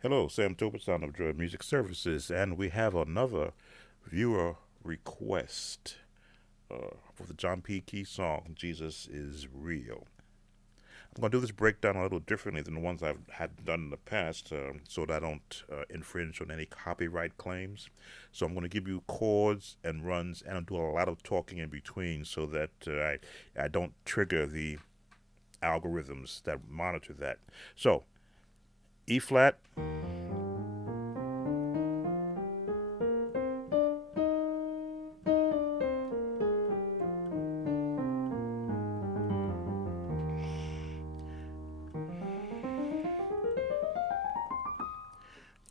Hello, Sam Tobin, Sound of Joy Music Services, and we have another viewer request for the John P. Key song, Jesus is Real. I'm going to do this breakdown a little differently than the ones I've had done in the past so that I don't infringe on any copyright claims. So I'm going to give you chords and runs, and I'll do a lot of talking in between so that I don't trigger the algorithms that monitor that. So, E flat,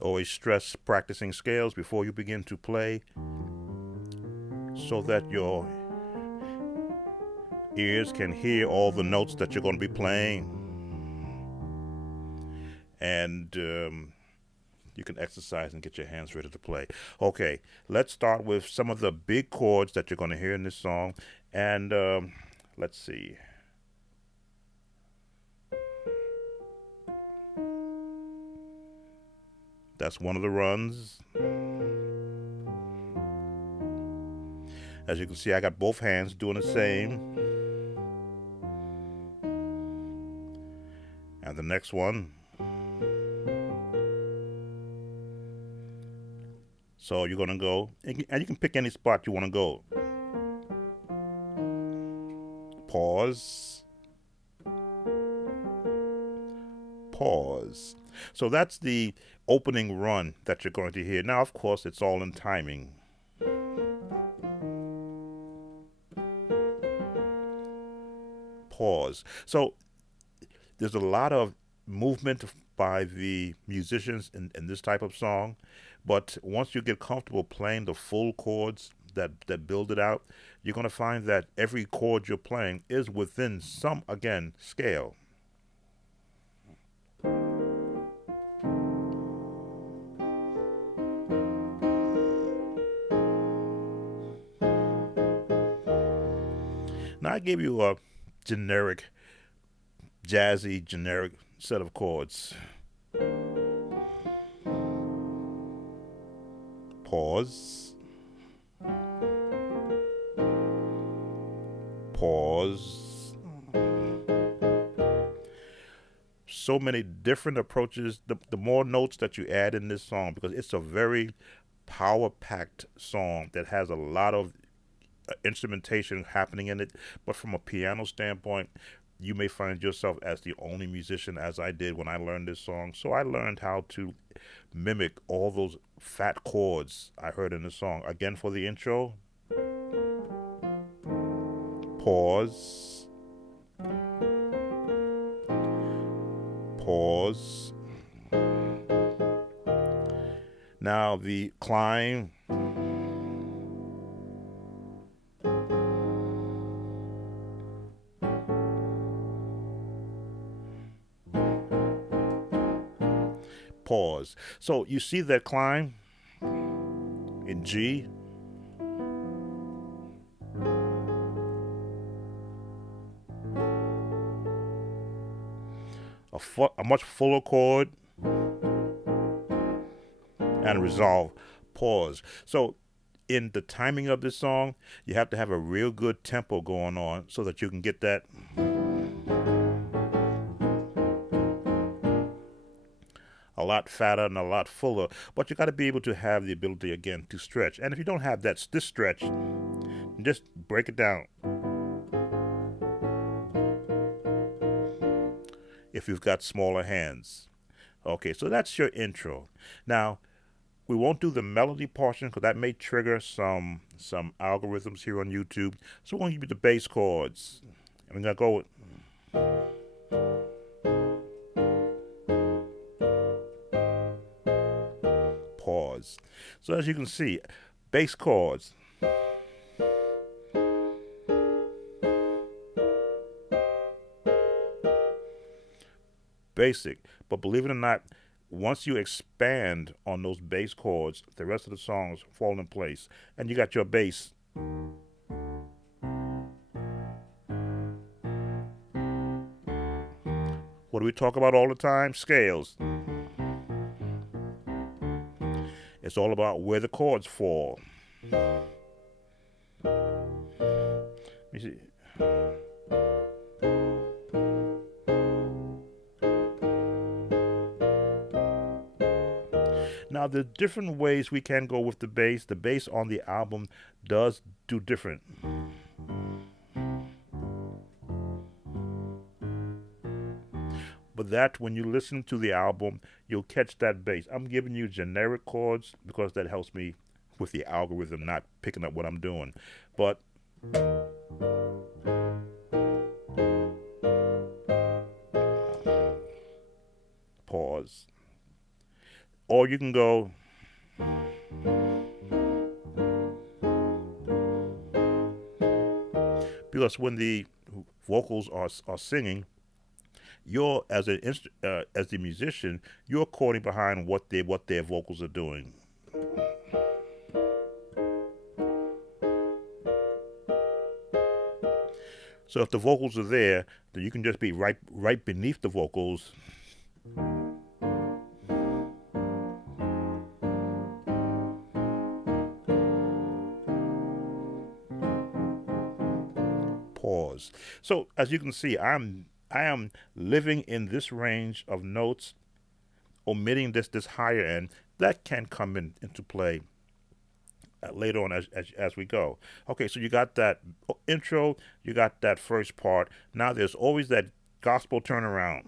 always stress practicing scales before you begin to play so that your ears can hear all the notes that you're going to be playing and you can exercise and get your hands ready to play. Okay, let's start with some of the big chords that you're going to hear in this song. And let's see. That's one of the runs. As you can see, I got both hands doing the same. And the next one. So you're going to go, and you can pick any spot you want to go. Pause, pause. So that's the opening run that you're going to hear. Now, of course, it's all in timing. Pause. So there's a lot of movement by the musicians in this type of song, but once you get comfortable playing the full chords that build it out, you're going to find that every chord you're playing is within some, again, scale. Now, I gave you a generic, jazzy, generic set of chords. Pause, pause. So many different approaches. The more notes that you add in this song, because it's a very power packed song that has a lot of instrumentation happening in it. But from a piano standpoint, you may find yourself as the only musician, as I did when I learned this song. So I learned how to mimic all those fat chords I heard in the song. Again, for the intro, pause, pause. Now the climb, pause. So you see that climb in G, a much fuller chord, and resolve, pause. So in the timing of this song, you have to have a real good tempo going on so that you can get that a lot fatter and a lot fuller. But you got to be able to have the ability again to stretch. And if you don't have this stretch, just break it down. If you've got smaller hands. Okay, so that's your intro. Now, we won't do the melody portion because that may trigger some algorithms here on YouTube. So we're going to give you the bass chords. And we're going to go with pause. So as you can see, bass chords. Basic. But believe it or not, once you expand on those bass chords, the rest of the songs fall in place. And you got your bass. What do we talk about all the time? Scales. It's all about where the chords fall. Let me see. Now, there's different ways we can go with the bass. The bass on the album does do different. But that, when you listen to the album, you'll catch that bass. I'm giving you generic chords because that helps me with the algorithm not picking up what I'm doing. But pause. Or you can go. Because when the vocals are singing, you're as the musician, you're chording behind what their vocals are doing. So if the vocals are there, then you can just be right beneath the vocals. Pause. So as you can see, I am living in this range of notes, omitting this higher end that can come into play later on as we go. Okay, so you got that intro, you got that first part. Now there's always that gospel turnaround.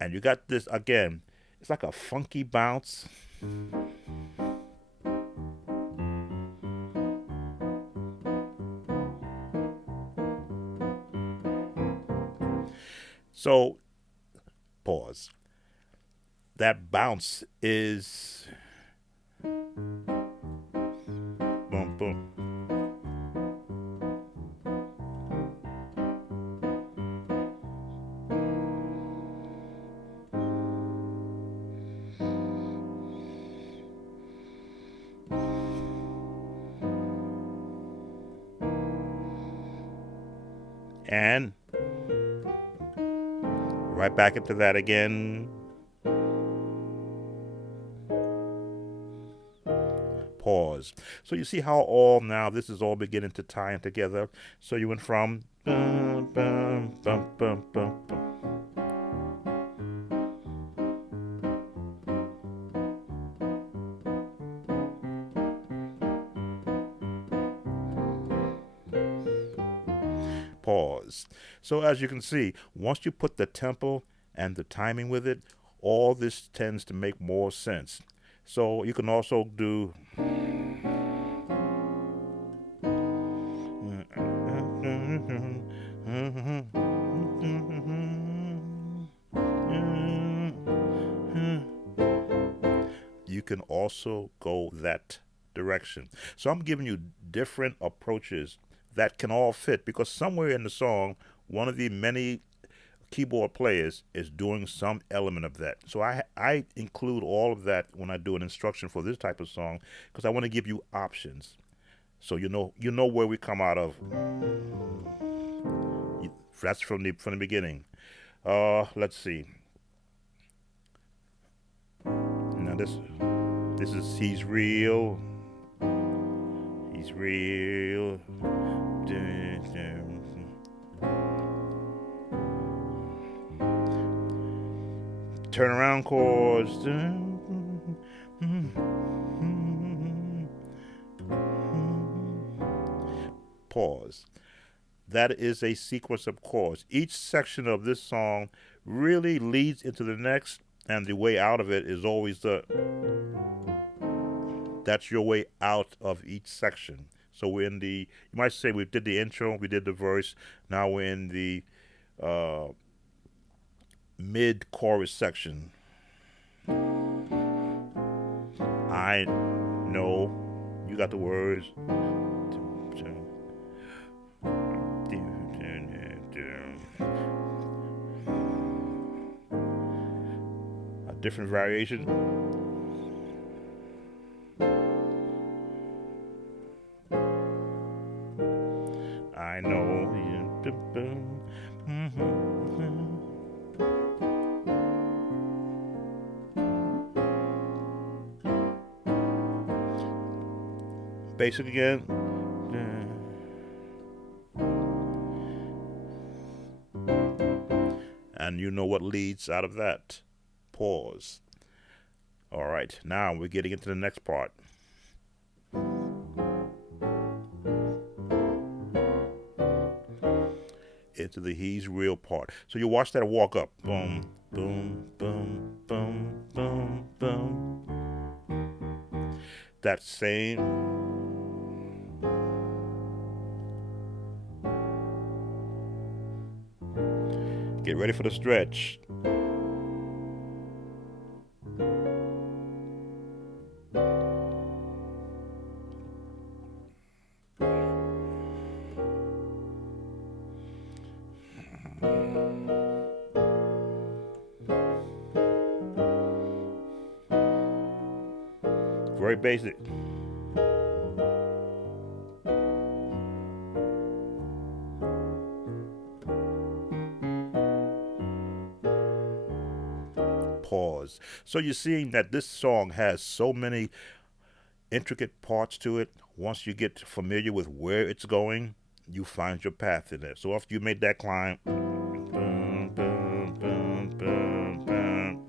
And you got this again, it's like a funky bounce. So, pause. That bounce is boom, boom. And right back into that again. Pause. So you see how all now this is all beginning to tie in together. So you went from bum, bum, bum, bum, bum, bum. Pause. So as you can see, once you put the tempo and the timing with it, all this tends to make more sense. So you can also do you can also go that direction. So I'm giving you different approaches that can all fit because somewhere in the song, one of the many keyboard players is doing some element of that. So I include all of that when I do an instruction for this type of song because I want to give you options. So you know where we come out of. That's from the beginning. Let's see. Now this is he's real. He's real. Turnaround chords. Pause. That is a sequence of chords. Each section of this song really leads into the next, and the way out of it is always that's your way out of each section. So we're in you might say we did the intro, we did the verse, now we're in the mid-chorus section. I know you got the words. A different variation. I know. Basic again. And you know what leads out of that. Pause. All right, now we're getting into the next part. Into the he's real part. So you watch that walk up. Boom, boom, boom, boom, boom, boom. That same. Get ready for the stretch. Very basic. Pause. So you're seeing that this song has so many intricate parts to it. Once you get familiar with where it's going, you find your path in it. So after you made that climb, boom, boom, boom, boom, boom.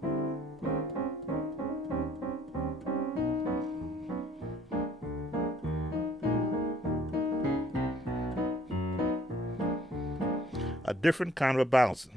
A different kind of a balance.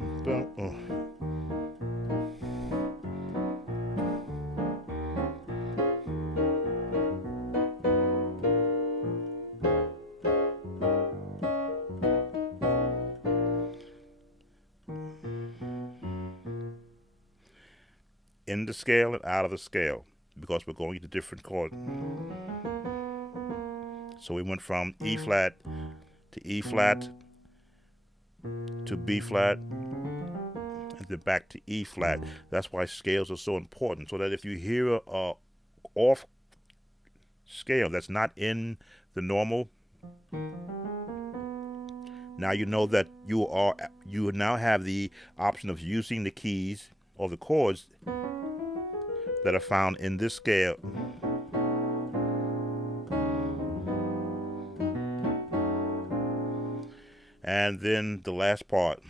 In the scale and out of the scale, because we're going to different chords. So we went from E flat to E flat to B flat and then back to E flat. That's why scales are so important. So that if you hear a off scale that's not in the normal, now you know that you now have the option of using the keys or the chords that are found in this scale. And then the last part.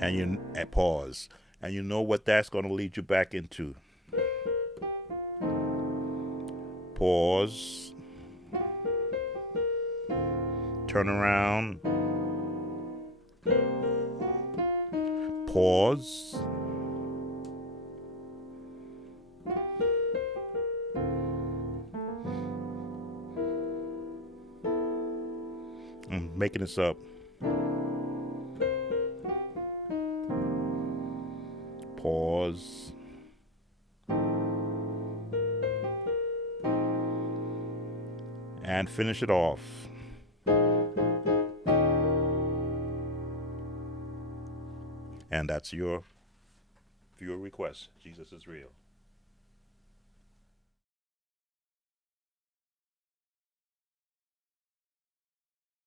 And you pause. And you know what that's going to lead you back into. Pause. Turn around. Pause. I'm making this up. Pause. And finish it off. And that's your viewer request. Jesus is real.